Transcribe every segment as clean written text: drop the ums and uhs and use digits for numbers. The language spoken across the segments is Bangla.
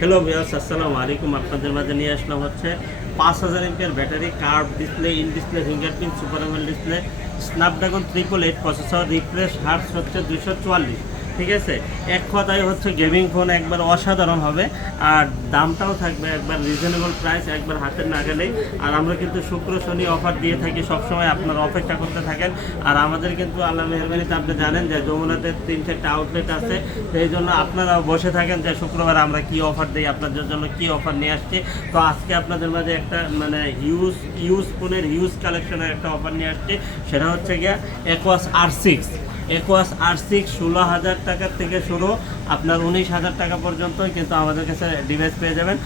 হ্যালো ভিউয়ার্স, আসসালামু আলাইকুম। আপনাদের মাঝে নিয়ে আসলাম হচ্ছে 5000 MPR battery, curve display, in display fingerprint, super AMOLED display, Snapdragon 888 processor, refresh hertz হচ্ছে 244। ঠিক আছে, এক কথায় হচ্ছে গেমিং ফোন একবার অসাধারণ হবে। আর দামটাও থাকবে একবার রিজনেবল প্রাইস, একবার হাতের নাগালেই। আর আমরা কিন্তু শুক্র শনি অফার দিয়ে থাকি সবসময়, আপনারা অপেক্ষা করতে থাকেন। আর আমাদের কিন্তু আল্লাহ মেহরবানিতে আপনি জানেন যে যমুনাতে 3-4টা আউটলেট আছে, সেই জন্য আপনারা বসে থাকেন যে শুক্রবার আমরা কি অফার দিই, আপনাদের জন্য কি অফার নিয়ে আসছি। তো আজকে আপনাদের মাঝে একটা হিউজ ফোনের হিউজ কালেকশনের একটা অফার নিয়ে আসছি। সেটা হচ্ছে গিয়া একোয়াস R6। একোয়াস R6 16,000 টাকার থেকে শুরু আপনার 19,000 টাকা পর্যন্ত কিন্তু আমাদের কাছে ডিভাইস পেয়ে যাবেন।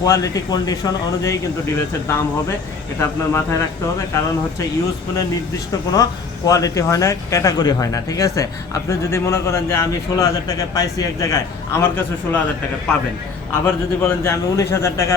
কোয়ালিটি কন্ডিশন অনুযায়ী কিন্তু ডিভাইসের দাম হবে, এটা আপনার মাথায় রাখতে হবে। কারণ হচ্ছে ইউজ ফোনের নির্দিষ্ট কোনো কোয়ালিটি হয় না, ক্যাটাগরি হয় না। ঠিক আছে, আপনি যদি মনে করেন যে আমি 16,000 টাকায় পাইছি এক জায়গায়, আমার কাছে 16,000 টাকা পাবেন। আবার যদি বলেন যে আমি 19,000 টাকা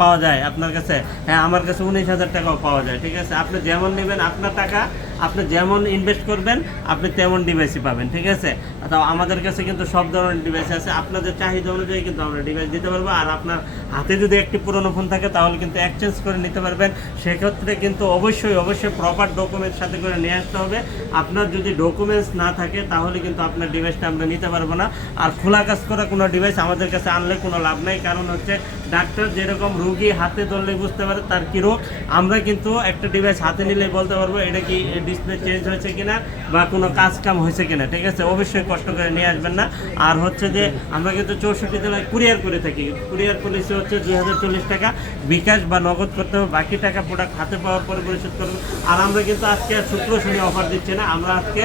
পাওয়া যায় আপনার কাছে, হ্যাঁ আমার কাছে 19,000 টাকাও পাওয়া যায়। ঠিক আছে, আপনি যেমন নেবেন, আপনার টাকা আপনি যেমন ইনভেস্ট করবেন আপনি তেমন ডিভাইসই পাবেন। ঠিক আছে, তো আমাদের কাছে কিন্তু সব ধরনের ডিভাইস আছে, আপনাদের চাহিদা অনুযায়ী কিন্তু আমরা ডিভাইস দিতে পারবো। আর আপনার হাতে যদি একটি পুরনো ফোন থাকে তাহলে কিন্তু এক্সচেঞ্জ করে নিতে পারবেন। সেক্ষেত্রে কিন্তু অবশ্যই প্রপার ডকুমেন্টস সাথে করে নিয়ে আসতে হবে। আপনার যদি ডকুমেন্টস না থাকে তাহলে কিন্তু আপনার ডিভাইসটা আমরা নিতে পারবো না। আর খোলা কাজ করা কোনো ডিভাইস আমাদের কাছে আনলে কোনো লাভ নাই। কারণ হচ্ছে ডাক্তার যেরকম রুগী হাতে ধরলে বুঝতে পারে তার কী রোগ, আমরা কিন্তু একটা ডিভাইস হাতে নিলেই বলতে পারবো এটা কি ডিসপ্লে চেঞ্জ হয়েছে কিনা বা কোনো কাজ কাম হয়েছে কিনা। ঠিক আছে, অবশ্যই কষ্ট করে নিয়ে আসবেন না। আর হচ্ছে যে আমরা কিন্তু 64 জেলায় কুরিয়ার করে থাকি। কুরিয়ার পলিসি হচ্ছে 2040 টাকা বিকাশ বা নগদ করতে হবে, বাকি টাকা প্রোডাক্ট হাতে পাওয়ার পরে পরিশোধ করবো। আর আমরা কিন্তু আজকে শুক্র শনি অফার দিচ্ছি না, আমরা আজকে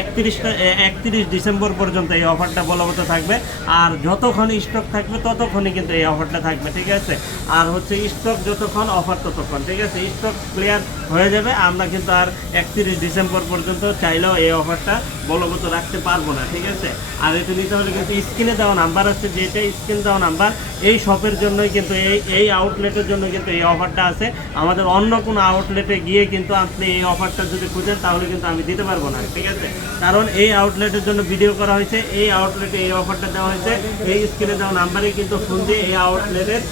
31 ডিসেম্বর পর্যন্ত এই অফারটা বলবৎ থাকবে। আর যতক্ষণ স্টক থাকবে ততক্ষণই কিন্তু এই অফারটা থাকবে। ঠিক আছে, আর হচ্ছে স্টক যতক্ষণ অফার ততক্ষণ। ঠিক আছে, স্টক ক্লিয়ার হয়ে যাবে, আমরা কিন্তু আর 31 ডিসেম্বর পর্যন্ত চাইলেও এই অফারটা বলবৎ রাখতে পারবো না। ঠিক আছে, আর এটা নিতে হলে কিন্তু স্ক্রিনে দেওয়া নাম্বার আছে, যেটা স্ক্রিন দেওয়া নাম্বার, এই শপের জন্যই কিন্তু এই আউটলেটের জন্য কিন্তু এই অফারটা আছে। আমাদের অন্য কোনো আউটলেটে গিয়ে কিন্তু আপনি এই অফারটা যদি খুঁজেন তাহলে কিন্তু আমি দিতে পারবো না। ঠিক আছে, কারণ এই আউটলেটের জন্য ভিডিও করা হয়েছে, এই আউটলেটে এই অফারটা দেওয়া হয়েছে, এই স্ক্রিনে দেওয়া নাম্বারে কিন্তু ফোন দিয়ে এই আউটলেটের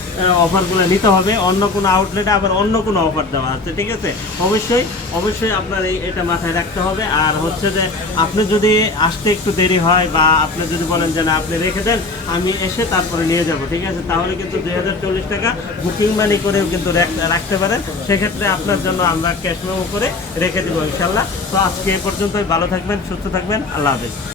অফারগুলো নিতে হবে। অন্য কোনো আউটলেটে আবার অন্য কোনো অফার দেওয়া আছে। ঠিক আছে, অবশ্যই আপনার এটা মাথায় রাখতে হবে। আর হচ্ছে যে আপনি যদি আসতে একটু দেরি হয় বা আপনি যদি বলেন যে না আপনি রেখে দেন, আমি এসে তারপরে নিয়ে যাব, ঠিক আছে, তাহলে কিন্তু 2040 টাকা বুকিং মানি করেও কিন্তু রাখতে পারেন। সেক্ষেত্রে আপনার জন্য আমরা ক্যাশ মেমো করে রেখে দেবো ইনশাল্লাহ। তো আজকে এ পর্যন্তই, ভালো থাকবেন, সুস্থ থাকবেন, আল্লাহ হাফেজ।